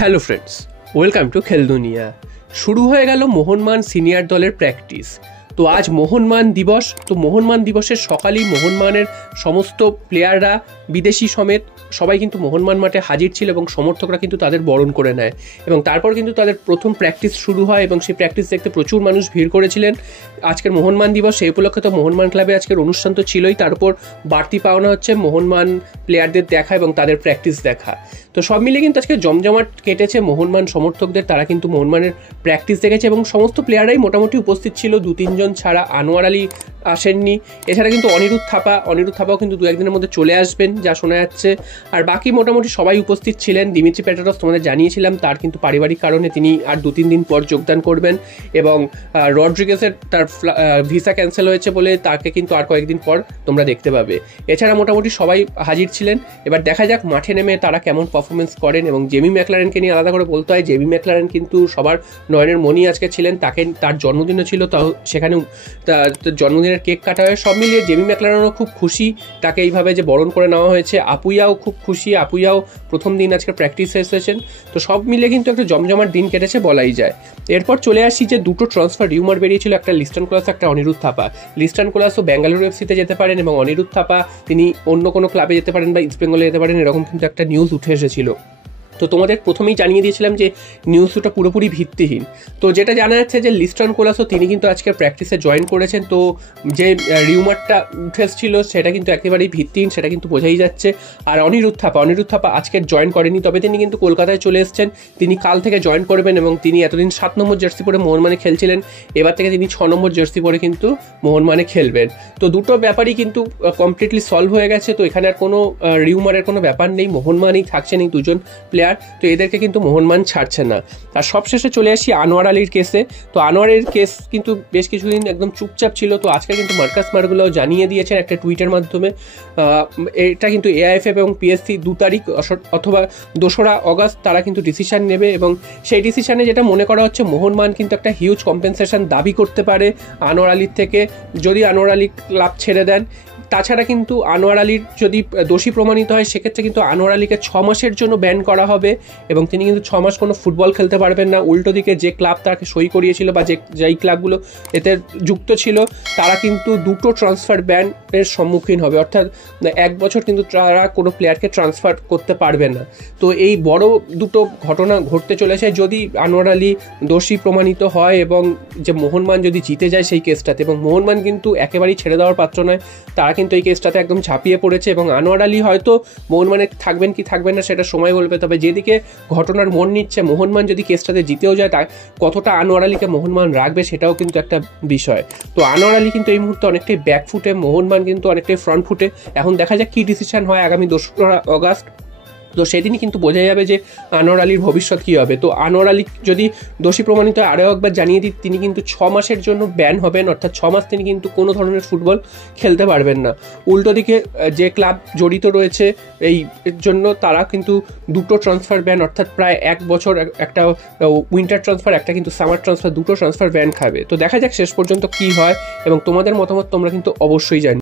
Hello friends, welcome to Kheldunia. শুরু হয়ে গেল মোহনবাগান সিনিয়র দলের প্র্যাকটিস। তো আজ মোহনবাগান দিবস। তো মোহনবাগান দিবসের সকালেই মোহনবাগানের সমস্ত প্লেয়াররা বিদেশি সমেত সবাই কিন্তু মোহনবাগান মাঠে হাজির ছিল এবং সমর্থকরা কিন্তু তাদের বরণ করে নেয় এবং তারপর কিন্তু তাদের প্রথম প্র্যাকটিস শুরু হয় এবং সেই প্র্যাকটিস দেখতে প্রচুর মানুষ ভিড় করেছিলেন। আজকের মোহনবাগান দিবস, সেই উপলক্ষে তো মোহনবাগান ক্লাবে আজকের অনুষ্ঠান তো ছিলই, তার উপর বাড়তি পাওনা হচ্ছে মোহনবাগান প্লেয়ারদের দেখা এবং তাদের প্র্যাকটিস দেখা। তো সব মিলে কিন্তু আজকে জমজমাট কেটেছে মোহনবাগান সমর্থকদের। তারা কিন্তু মোহনবাগানের প্র্যাকটিস দেখেছে এবং সমস্ত প্লেয়াররাই মোটামুটি উপস্থিত ছিল, 2-3 জন ছাড়া। আনোয়ার আলী আসেননি, এছাড়া কিন্তু অনিরুদ্ধ থাপাও কিন্তু 2-1 দিনের মধ্যে চলে আসবেন যা শোনা যাচ্ছে। আর বাকি মোটামুটি সবাই উপস্থিত ছিলেন। দিমিত্রি পেট্রারস তোমাদের জানিয়েছিলাম, তার কিন্তু পারিবারিক কারণে তিনি আর 2-3 দিন পর যোগদান করবেন এবং রড্রিগেজের তার ভিসা ক্যান্সেল হয়েছে বলে তাকে কিন্তু আর কয়েকদিন পর তোমরা দেখতে পাবে। এছাড়া মোটামুটি সবাই হাজির ছিলেন। এবার দেখা যাক মাঠে নেমে তারা কেমন পারফরমেন্স করেন। এবং জেমি ম্যাকলারেনকে নিয়ে আলাদা করে বলতে হয়, জেমি ম্যাকলারেন কিন্তু সবার নয়নের মনি আজকে ছিলেন। তার জন্মদিনও ছিল, তাও সেখানে জন্মদিনের কেক কাটা হয়। সব মিলিয়ে জেমি ম্যাকলারেনও খুব খুশি তাকে এইভাবে যে বরণ করে নেওয়া হয়েছে। আপুইয়াও খুব খুশি, আপুইয়াও প্রথম দিন আজকে প্র্যাকটিসে এসেছেন। তো সব মিলিয়ে কিন্তু একটা জমজমাট দিন কেটেছে বলাই যায়। এরপর চলে আসি যে দুটো ট্রান্সফার রিউমার বেরিয়েছিল, একটা লিস্টন কোলাস, একটা অনিরুদ্ধ থাপা। লিস্টন কোলাসও বেঙ্গালুরু এফসিতে যেতে পারেন এবং অনিরুদ্ধ থাপা তিনি অন্য কোনো ক্লাবে যেতে পারেন বা ইস্ট বেঙ্গলে যেতে পারেন, এরকম কিন্তু একটা নিউজ উঠে এসেছিল। তো তোমাদের প্রথমেই জানিয়ে দিয়েছিলাম যে নিউজটা পুরোপুরি ভিত্তিহীন। তো যেটা জানা যাচ্ছে যে লিস্টন কোলাসও তিনি কিন্তু আজকে প্র্যাকটিসে জয়েন করেছেন। তো যে রিউমারটা উঠে এসেছিল সেটা কিন্তু একেবারেই ভিত্তিহীন, সেটা কিন্তু বোঝাই যাচ্ছে। আর অনিরুদ্ধ থাপা আজকে জয়েন করেনি, তবে তিনি কিন্তু কলকাতায় চলে এসেছেন। তিনি কাল থেকে জয়েন করবেন এবং তিনি এতদিন 7 নম্বর জার্সি পরে মোহনবাগানে খেলছিলেন, এবার থেকে তিনি 6 নম্বর জার্সি পরে কিন্তু মোহনবাগানে খেলবেন। তো দুটো ব্যাপারই কিন্তু কমপ্লিটলি সলভ হয়ে গেছে। তো এখানে আর কোনো রিউমারের কোনো ব্যাপার নেই, মোহনবাগানেই থাকছেন এই দুজন প্লেয়ার। তো এদেরকে কিন্তু মোহনবাগান ছাড়ছে না। আর সবশেষে চলে আসি আনোয়ার আলীর কেসে। তো আনোয়ারের কেস কিন্তু বেশ কিছুদিন একদম চুপচাপ ছিল। তো আজকে কিন্তু মার্কাস মার্গুলাও জানিয়ে দিয়েছেন একটা টুইটের মাধ্যমে, এটা কিন্তু এআইএফএফ এবং পিএসসি 2 তারিখ অথবা 2রা অগাস্ট তারা কিন্তু ডিসিশন নেবে এবং সেই ডিসিশনে যেটা মনে করা হচ্ছে মোহনবাগান কিন্তু একটা হিউজ কম্পেনসেশন দাবি করতে পারে আনোয়ার আলীর থেকে যদি আনোয়ার আলী ক্লাব ছেড়ে দেন। তাছাড়া কিন্তু আনোয়ার আলীর যদি দোষী প্রমাণিত হয় সেক্ষেত্রে কিন্তু আনোয়ার আলীকে 6 মাসের জন্য ব্যান করা হবে এবং তিনি কিন্তু 6 মাস কোনো ফুটবল খেলতে পারবেন না। উল্টো দিকে যে ক্লাব তাকে সই করিয়েছিল বা যেই ক্লাবগুলো এতে যুক্ত ছিল তারা কিন্তু 2টো ট্রান্সফার ব্যানের সম্মুখীন হবে, অর্থাৎ 1 বছর কিন্তু তারা কোনো প্লেয়ারকে ট্রান্সফার করতে পারবে না। তো এই বড় দুটো ঘটনা ঘটতে চলেছে যদি আনোয়ার আলী দোষী প্রমাণিত হয় এবং যে মোহনবাগান যদি জিতে যায় সেই কেসটাতে। এবং মোহনবাগান কিন্তু একেবারেই ছেড়ে দেওয়ার পাত্র নয়, তারা কিন্তু এই কেসটাতে একদম ঝাঁপিয়ে পড়েছে এবং আনোয়ার আলী হয়তো মোহনবাগানে থাকবেন কি থাকবেন না সেটা সময় বলবে। তবে যেদিকে ঘটনার মন নিচ্ছে, মোহনবাগান যদি কেসটাতে জিতেও যায় তা কতটা আনোয়ার আলীকে মোহনবাগান রাখবে সেটাও কিন্তু একটা বিষয়। তো আনোয়ার আলী কিন্তু এই মুহূর্তে অনেকটাই ব্যাকফুটে, মোহনবাগান কিন্তু অনেকটাই ফ্রন্ট ফুটে। এখন দেখা যাক কী ডিসিশন হয় আগামী 2রা অগাস্ট। তো সেদিনই কিন্তু বোঝা যাবে যে আনোয়ার আলীর ভবিষ্যৎ কী হবে। তো আনোয়ার আলী যদি দোষী প্রমাণিত হয়, আরও একবার জানিয়ে দিই, তিনি কিন্তু 6 মাসের জন্য ব্যান হবেন, অর্থাৎ 6 মাস তিনি কিন্তু কোনো ধরনের ফুটবল খেলতে পারবেন না। উল্টো দিকে যে ক্লাব জড়িত রয়েছে এই জন্য তারা কিন্তু 2টো ট্রান্সফার ব্যান, অর্থাৎ প্রায় 1 বছর, একটা উইন্টার ট্রান্সফার, একটা কিন্তু সামার ট্রান্সফার, 2টো ট্রান্সফার ব্যান খাবে। তো দেখা যাক শেষ পর্যন্ত কী হয় এবং তোমাদের মতামত তোমরা কিন্তু অবশ্যই জানি।